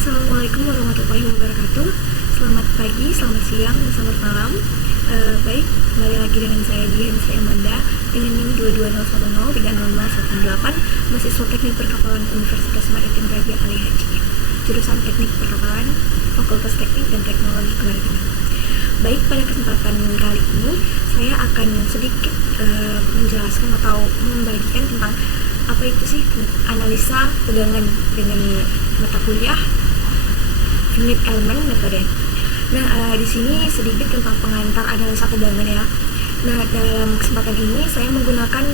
Assalamualaikum warahmatullahi wabarakatuh. Selamat pagi, selamat siang, dan selamat malam. Baik, kembali lagi dengan saya Dian Sri Amanda dengan NIM 22010 mahasiswa Teknik Perkapalan Universitas Maritim Raja Ali Haji, jurusan Teknik Perkapalan, Fakultas Teknik dan Teknologi Kemaritiman. Baik, pada kesempatan kali ini saya akan sedikit menjelaskan atau membagikan tentang apa itu sih analisa tegangan dengan mata kuliah unit elemen metode. Nah, di sini sedikit tentang pengantar analisa tegangan ya. Nah, dalam kesempatan ini saya menggunakan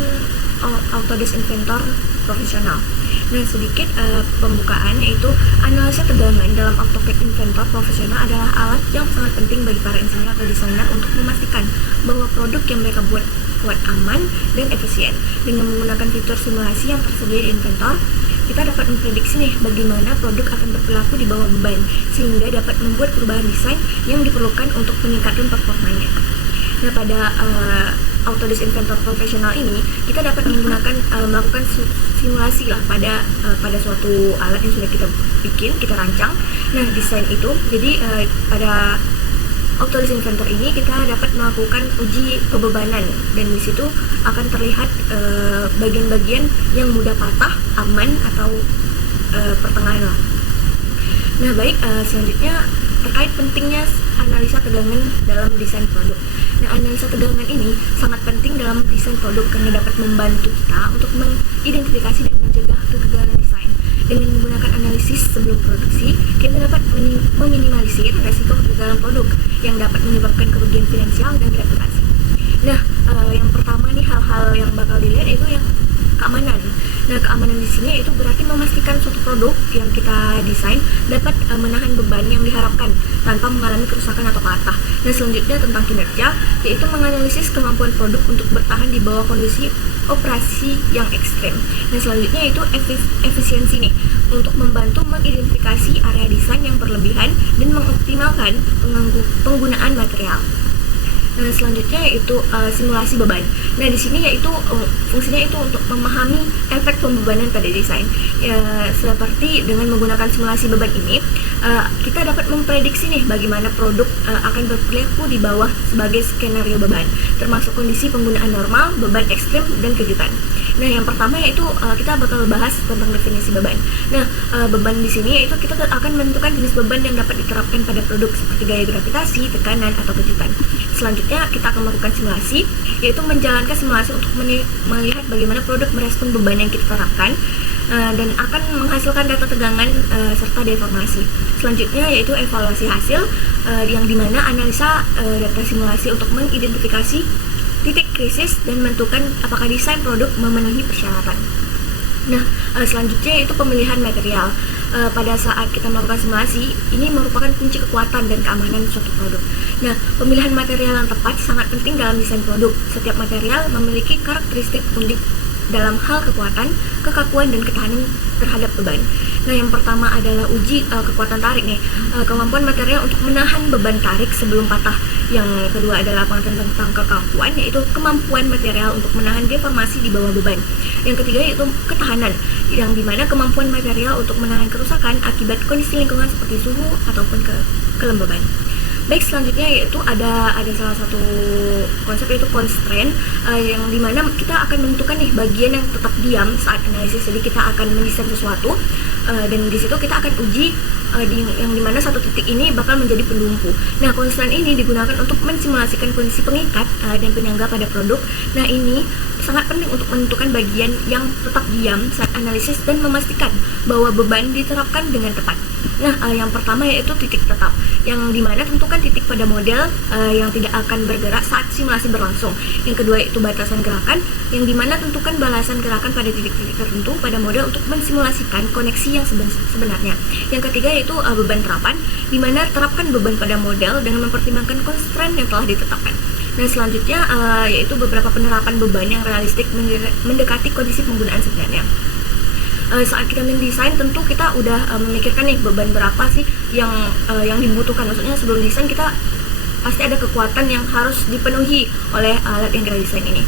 Autodesk Inventor profesional. Nah, sedikit pembukaan, yaitu analisa tegangan dalam AutoCAD Inventor profesional adalah alat yang sangat penting bagi para insinyur atau desainer untuk memastikan bahwa produk yang mereka buat aman dan efisien. Dengan menggunakan fitur simulasi yang tersedia di Inventor, kita dapat memprediksi nih bagaimana produk akan berperilaku di bawah beban, sehingga dapat membuat perubahan desain yang diperlukan untuk meningkatkan performanya. Nah, pada Autodesk Inventor profesional ini, kita dapat melakukan simulasi lah pada suatu alat yang sudah kita bikin, kita rancang. Nah, desain itu, jadi pada Autodesk Inventor ini kita dapat melakukan uji kebebanan, dan di situ akan terlihat bagian-bagian yang mudah patah, aman atau pertengahan lah. Nah, baik, selanjutnya terkait pentingnya analisa tegangan dalam desain produk. Nah, analisa tegangan ini sangat penting dalam desain produk karena dapat membantu kita untuk mengidentifikasi dan mencegah kegagalan desain. Dengan menggunakan analisis sebelum produksi, kita dapat meminimalisir resiko kegagalan produk yang dapat menyebabkan kerugian finansial dan reputasi. Nah, yang pertama nih, hal-hal yang bakal dilihat itu yang keamanan. Nah, keamanan di sini itu berarti memastikan suatu produk yang kita desain dapat menahan beban yang diharapkan tanpa mengalami kerusakan atau patah. Nah, selanjutnya tentang kinerja, yaitu menganalisis kemampuan produk untuk bertahan di bawah kondisi operasi yang ekstrem. Nah, selanjutnya itu efisiensi nih, untuk membantu mengidentifikasi area desain yang berlebihan dan mengoptimalkan penggunaan material. Nah, selanjutnya yaitu simulasi beban. Nah, di sini yaitu fungsinya itu untuk memahami efek pembebanan pada desain. Seperti dengan menggunakan simulasi beban ini, kita dapat memprediksi nih bagaimana produk akan berperilaku di bawah sebagai skenario beban, termasuk kondisi penggunaan normal, beban ekstrim, dan kejutan. Nah, yang pertama yaitu kita bakal bahas tentang definisi beban. Nah, beban di sini yaitu kita akan menentukan jenis beban yang dapat diterapkan pada produk seperti gaya gravitasi, tekanan, atau kejutan. Selanjutnya kita akan melakukan simulasi, yaitu menjalankan simulasi untuk melihat bagaimana produk merespon beban yang kita terapkan, dan akan menghasilkan data tegangan serta deformasi. Selanjutnya yaitu evaluasi hasil, yang dimana analisa data simulasi untuk mengidentifikasi titik krisis dan menentukan apakah desain produk memenuhi persyaratan. Nah, selanjutnya itu pemilihan material. Pada saat kita melakukan simulasi, ini merupakan kunci kekuatan dan keamanan suatu produk. Nah, pemilihan material yang tepat sangat penting dalam desain produk. Setiap material memiliki karakteristik unik dalam hal kekuatan, kekakuan, dan ketahanan terhadap beban. Nah, yang pertama adalah uji kekuatan tarik nih, kemampuan material untuk menahan beban tarik sebelum patah. Yang kedua adalah tentang kekakuan, yaitu kemampuan material untuk menahan deformasi di bawah beban. Yang ketiga yaitu ketahanan, yang dimana kemampuan material untuk menahan kerusakan akibat kondisi lingkungan seperti suhu ataupun kelembaban. Baik, selanjutnya yaitu ada salah satu konsep, yaitu constraint, yang dimana kita akan menentukan nih bagian yang tetap diam saat analisis. Jadi kita akan mendesain sesuatu, dan di situ kita akan uji yang dimana satu titik ini bakal menjadi pendumpu. Nah, constraint ini digunakan untuk mensimulasikan kondisi pengikat dan penyangga pada produk. Nah, ini sangat penting untuk menentukan bagian yang tetap diam saat analisis dan memastikan bahwa beban diterapkan dengan tepat. Nah, yang pertama yaitu titik tetap, yang dimana tentukan titik pada model yang tidak akan bergerak saat simulasi berlangsung. Yang kedua yaitu batasan gerakan, yang dimana tentukan balasan gerakan pada titik-titik tertentu pada model untuk mensimulasikan koneksi yang sebenarnya. Yang ketiga yaitu beban terapan, dimana terapkan beban pada model dengan mempertimbangkan constraint yang telah ditetapkan. Nah, selanjutnya yaitu beberapa penerapan beban yang realistik mendekati kondisi penggunaan sebenarnya. Saat kita mendesain, tentu kita udah memikirkan nih beban berapa sih yang dibutuhkan. Maksudnya sebelum desain kita pasti ada kekuatan yang harus dipenuhi oleh alat yang kita desain ini.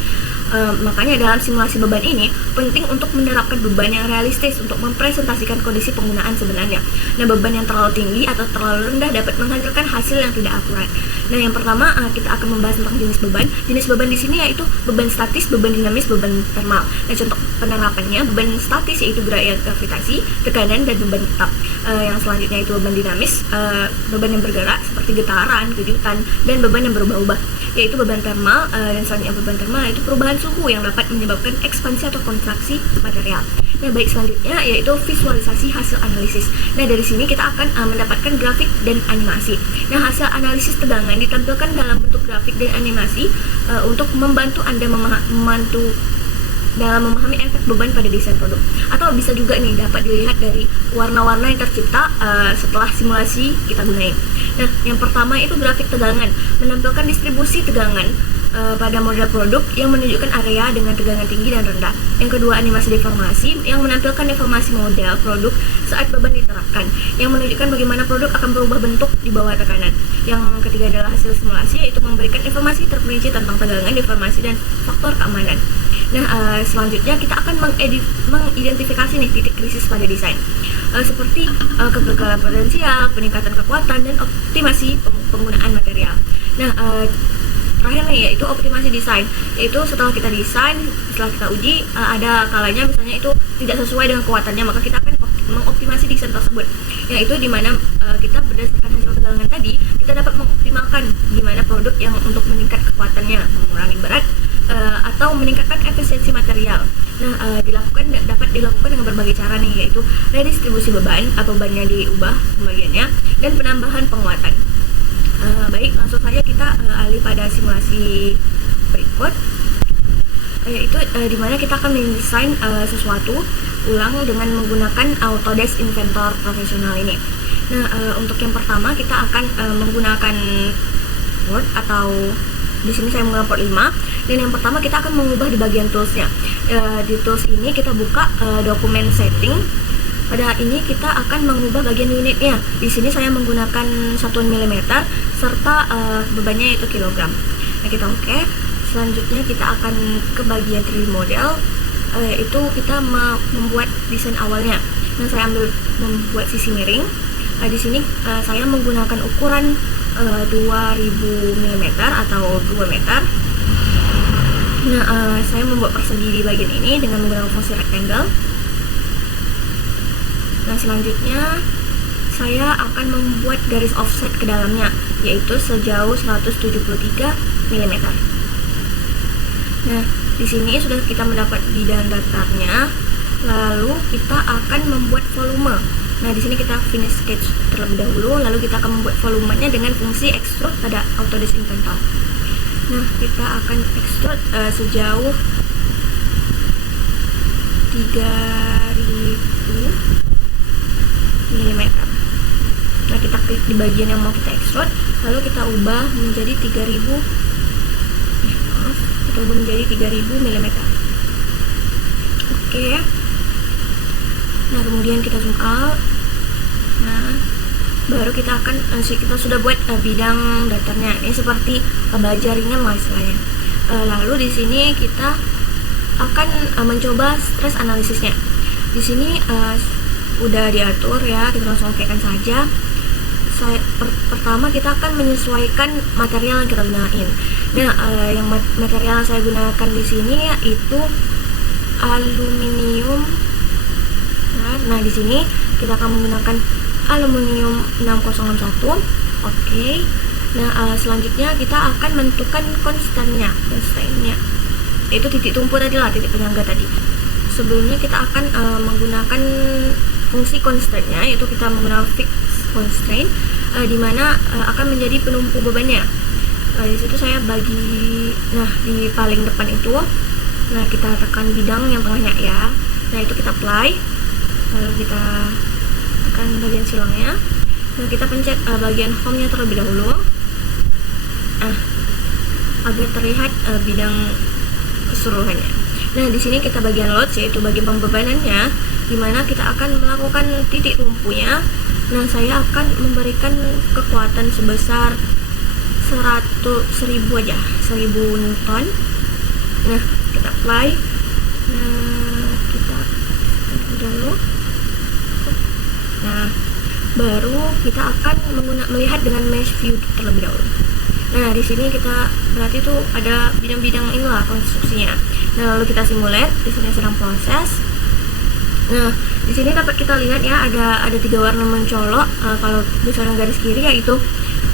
Makanya dalam simulasi beban ini penting untuk menerapkan beban yang realistis untuk mempresentasikan kondisi penggunaan sebenarnya. Nah, beban yang terlalu tinggi atau terlalu rendah dapat menghasilkan hasil yang tidak akurat. Nah, yang pertama kita akan membahas tentang jenis beban. Jenis beban di sini yaitu beban statis, beban dinamis, beban termal. Nah, contoh penerapannya, beban statis yaitu gradient gravitasi, tekanan, dan beban tetap. Yang selanjutnya itu beban dinamis, beban yang bergerak seperti getaran, kejutan, dan beban yang berubah-ubah, yaitu beban termal. Dan selanjutnya beban termal yaitu perubahan suhu yang dapat menyebabkan ekspansi atau kontraksi material. Nah, baik selanjutnya yaitu visualisasi hasil analisis. Nah, dari sini kita akan mendapatkan grafik dan animasi. Nah, hasil analisis tegangan ditampilkan dalam bentuk grafik dan animasi untuk membantu Anda dalam memahami efek beban pada desain produk. Atau bisa juga nih dapat dilihat dari warna-warna yang tercipta setelah simulasi kita gunain. Nah, yang pertama itu grafik tegangan, menampilkan distribusi tegangan pada model produk yang menunjukkan area dengan tegangan tinggi dan rendah. Yang kedua, animasi deformasi yang menampilkan deformasi model produk saat beban diterapkan, yang menunjukkan bagaimana produk akan berubah bentuk di bawah tekanan. Yang ketiga adalah hasil simulasi, yaitu memberikan informasi terperinci tentang tegangan, deformasi, dan faktor keamanan. Nah, selanjutnya kita akan mengidentifikasi nih titik krisis pada desain, seperti kegagalan potensial, peningkatan kekuatan, dan optimasi penggunaan material. Nah, terakhir nih yaitu optimasi desain, yaitu setelah kita desain, setelah kita uji, ada kalanya misalnya itu tidak sesuai dengan kekuatannya, maka kita akan mengoptimasi desain tersebut, yaitu dimana kita berdasarkan hasil tegangan tadi kita dapat mengoptimalkan gimana produk yang untuk meningkat kekuatannya, mengurangi berat, atau meningkatkan efisiensi material. Nah, dapat dilakukan dengan berbagai cara nih, yaitu redistribusi beban atau bebannya diubah pembagiannya, dan penambahan penguatan. Baik, langsung saja kita alih pada simulasi berikut, yaitu dimana kita akan mendesain sesuatu ulang dengan menggunakan Autodesk Inventor profesional ini. Nah, untuk yang pertama kita akan menggunakan Word, atau di sini saya menggunakan Port 5. Dan yang pertama kita akan mengubah di bagian toolsnya. Di tools ini kita buka dokumen setting. Pada ini kita akan mengubah bagian unitnya. Di sini saya menggunakan satuan milimeter serta bebannya yaitu kilogram. Nah, kita oke. Selanjutnya kita akan ke bagian 3D model, yaitu kita membuat desain awalnya. Nah, saya membuat sisi miring. Di sini saya menggunakan ukuran 2000 mm atau 2 meter. Nah, saya membuat persegi di bagian ini dengan menggunakan fungsi rectangle. Nah, selanjutnya saya akan membuat garis offset ke dalamnya, yaitu sejauh 173 mm. Nah, di sini sudah kita mendapat bidang datarnya. Lalu kita akan membuat volume. Nah, di sini kita finish sketch terlebih dahulu, lalu kita akan membuat volumenya dengan fungsi extrude pada Autodesk Inventor. Nah, kita akan extrude sejauh 3000 mm. Nah, kita klik di bagian yang mau kita extrude, lalu kita ubah menjadi 3000 mm. Oke. Nah, kemudian kita zoom out. Nah, baru kita akan kita sudah buat bidang datarnya. Ini seperti baja ringan lah istilahnya. Lalu di sini kita akan mencoba stress analisisnya. Di sini udah diatur ya, kita langsung okekan saja. Pertama kita akan menyesuaikan material yang kita gunain. Nah, yang material yang saya gunakan di sini yaitu aluminium. Nah, di sini kita akan menggunakan aluminium 6061. Oke. Nah, selanjutnya kita akan menentukan konstannya, yaitu titik tumpu tadi lah, titik penyangga tadi. Sebelumnya kita akan menggunakan fungsi constraint-nya, yaitu kita menggunakan fix constraint, di mana akan menjadi penumpu bebannya. Di situ saya bagi, nah di paling depan itu, nah kita tekan bidang yang tengahnya ya. Nah, itu kita apply, lalu kita tekan bagian silangnya. Nah, kita pencet bagian home-nya terlebih dahulu, agar terlihat bidang keseluruhannya. Nah, di sini kita bagian load, yaitu bagian pembebanannya, di mana kita akan melakukan titik tumpunya. Nah, saya akan memberikan kekuatan sebesar 1000 aja, 1000 Newton. Nah, kita kita apply. Nah, kita dulu. Nah, baru kita akan melihat dengan mesh view terlebih dahulu. Nah, di sini kita berarti itu ada bidang-bidang inilah konstruksinya. Nah, lalu kita simulate. Di sini sedang proses. Nah, di sini dapat kita lihat ya, ada 3 warna mencolok. Kalau misalnya garis kiri yaitu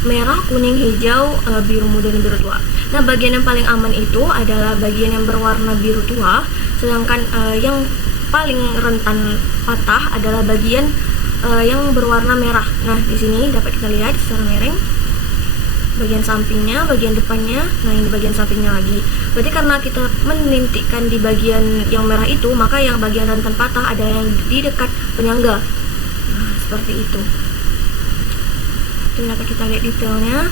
merah, kuning, hijau, biru muda dan biru tua. Nah, bagian yang paling aman itu adalah bagian yang berwarna biru tua, sedangkan yang paling rentan patah adalah bagian yang berwarna merah. Nah, di sini dapat kita lihat secara miring bagian sampingnya, bagian depannya, nah ini bagian sampingnya lagi. Berarti karena kita menintikkan di bagian yang merah itu, maka yang bagian rentan patah ada yang di dekat penyangga. Nah, seperti itu. Itu dapat kita lihat detailnya.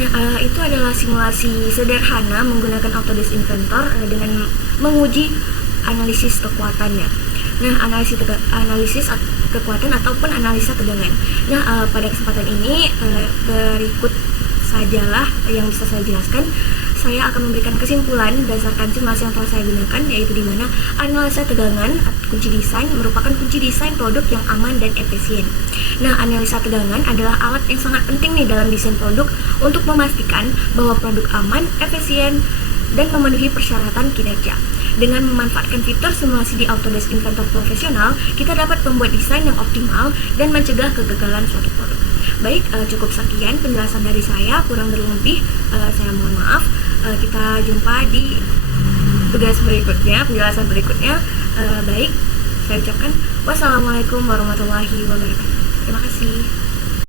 Nah, itu adalah simulasi sederhana menggunakan Autodesk Inventor dengan menguji analisis kekuatannya. Nah, analisis kekuatan ataupun analisa tegangan. Nah, pada kesempatan ini berikut sajalah yang bisa saya jelaskan. Saya akan memberikan kesimpulan berdasarkan simulasi yang telah saya gunakan, yaitu di mana analisa tegangan kunci desain merupakan kunci desain produk yang aman dan efisien. Nah, analisa tegangan adalah alat yang sangat penting nih dalam desain produk untuk memastikan bahwa produk aman, efisien, dan memenuhi persyaratan kinerja. Dengan memanfaatkan fitur simulasi di Autodesk Inventor profesional, kita dapat membuat desain yang optimal dan mencegah kegagalan suatu produk. Baik, cukup sekian penjelasan dari saya, kurang berlebih saya mohon maaf. Kita jumpa di tugas berikutnya, penjelasan berikutnya. Baik, saya ucapkan wassalamualaikum warahmatullahi wabarakatuh. Terima kasih.